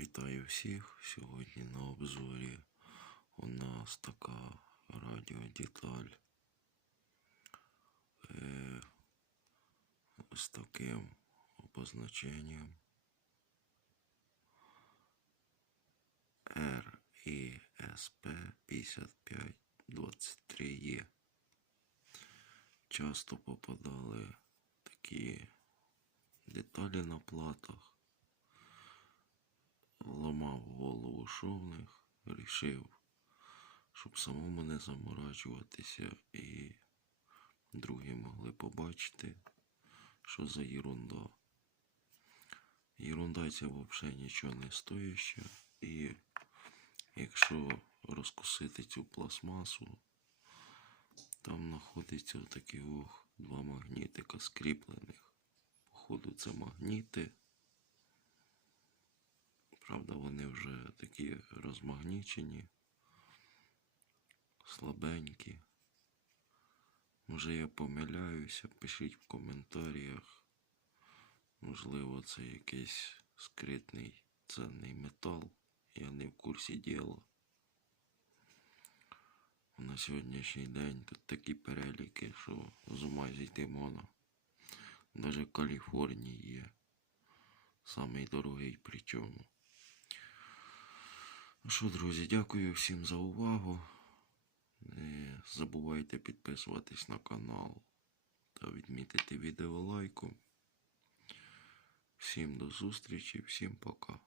Вітаю всіх. Сьогодні на обзорі у нас така радіодеталь е, з таким обозначенням RISP 5523E. Часто попадали такі деталі на платах. Ламав голову що в них, рішив, щоб самому не заморачуватися і другі могли побачити, що за єрунда. Єрунда ця взагалі нічого не стоїща. І якщо розкусити цю пластмасу, там знаходиться отакі ох, два магнітика скріплених. Походу, це магніти. Правда, вони вже такі розмагнічені, слабенькі. Може я помиляюся, пишіть в коментарях. Можливо, це якийсь скритний цінний метал. Я не в курсі діла. На сьогоднішній день тут такі переліки, що з ума зійти можна. Навіть в Каліфорнії є. Самий дорогий причому. Ну що, друзі, дякую всім за увагу. Не забувайте підписуватись на канал та відмітити відео лайком. Всім до зустрічі, всім пока.